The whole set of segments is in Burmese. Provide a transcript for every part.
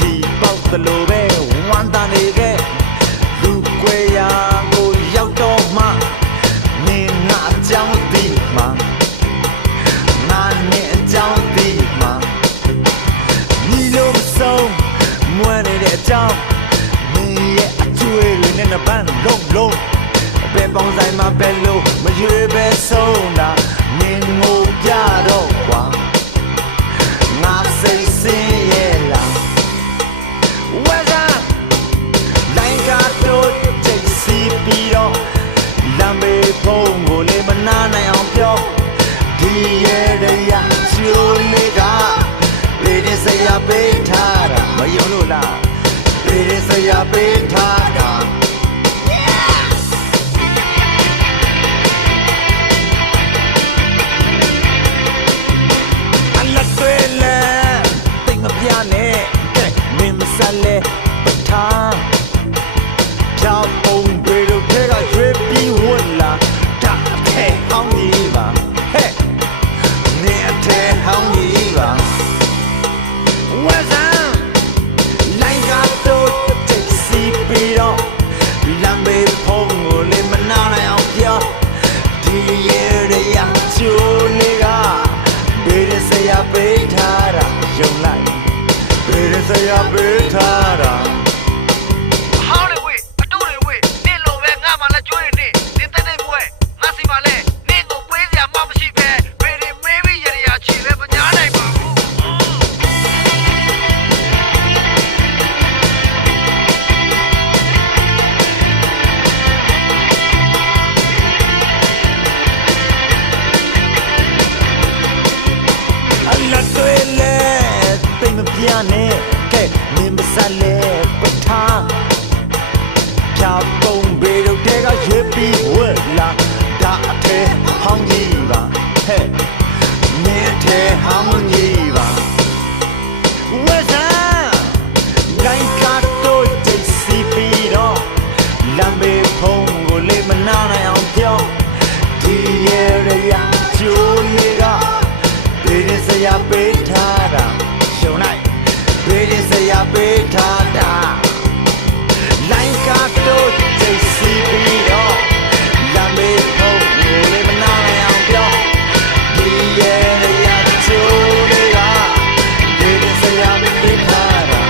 ဒီပေါက်သလိုပဲဝမ်းသာနေခဲ့လူကွဲရာကိုရောက်တော့မှနင်ငါအကြောင်းသိမှငါနဲ့အကြောင်းသိမှညီလို့မဆုံးမွမ်းနေတဲ့အကြောင်းမင်းရဲ့အကျွေးတွေနဲ့နှပန်းလုံးဘယ်ပေါင်းဆိုင်မှာပဲလို့မရွေပဲဆုံးတာမင်းကိုပြတော့ကွာငါစိတ်ဆင်းရဲလားဝဲကလိုင်းကတော့ချိတ်စီပြီးတော့လမ်းမေးဖုံးကိုလေမနာနိုင်အောင်ပြောဒီရဲ့ရချိုးလေးကလေဒီစရာပေးထားတာမယုံလို့လားလေဒီစရာပေးထားတာလဲပထားဖြောင်းပုံတွေတို့ထဲကရွေးပြီးဝတ်လာဒါအထဲဟောင်းကြီးပါဟဲ့နေအထဲဟောင်းကြီးပါဝဲစံလိုင်းကတော့တိတ်စီပြီးတော့လမ်းဘေးဖုံးကိုလေမနာနိုင်အောင်ပြောဒီရဲ့ရချိုးလေးကဘေးရစရာပေးထားတာယုံလိုက်ဘေးရစရာပေးထားတာဟောင်းလေဝေးအတူလေဝေးနေလိုပဲငါမှလည်းကျွေးနေနေတဲ့ပွဲငါစီပါလဲနေကိုပွေးစရာမှမရှိပဲဘေးတွေမေးပြီးရရချီလဲမညာနိုင်ပါဘူးအလတ်တွေလဲတိတ်မပြနဲ့ကဲမင်းမစားလဲပထားဖြာပုံဘေးတို့တဲကရွေးပြီးဝက်လာဒါအထဲဟောင်းကြီးပါဟဲ့မင်းအထဲဟောင်းကြီးပါဝက်စံလိုက်ကတော့တိတ်စီပြီးတော့လမ်းဘေးဖုံးကိုလေမနာနိုင်အောင်ပြောဒီရဲ့ရချိုးလေးကဘေးရစရာပေးထားတာရှုံလိုက်ဘေးရစရာပေးထားတာလိုင်းကတော့ချိတ်စီပြီးတော့လမ်းမေးဖုံးကိုလေမနာနိုင်အောင်ပြောဒီရဲ့ရချိုးလေးကဘေးရစရာပေးထားတာ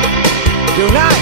ရှုံလိုက်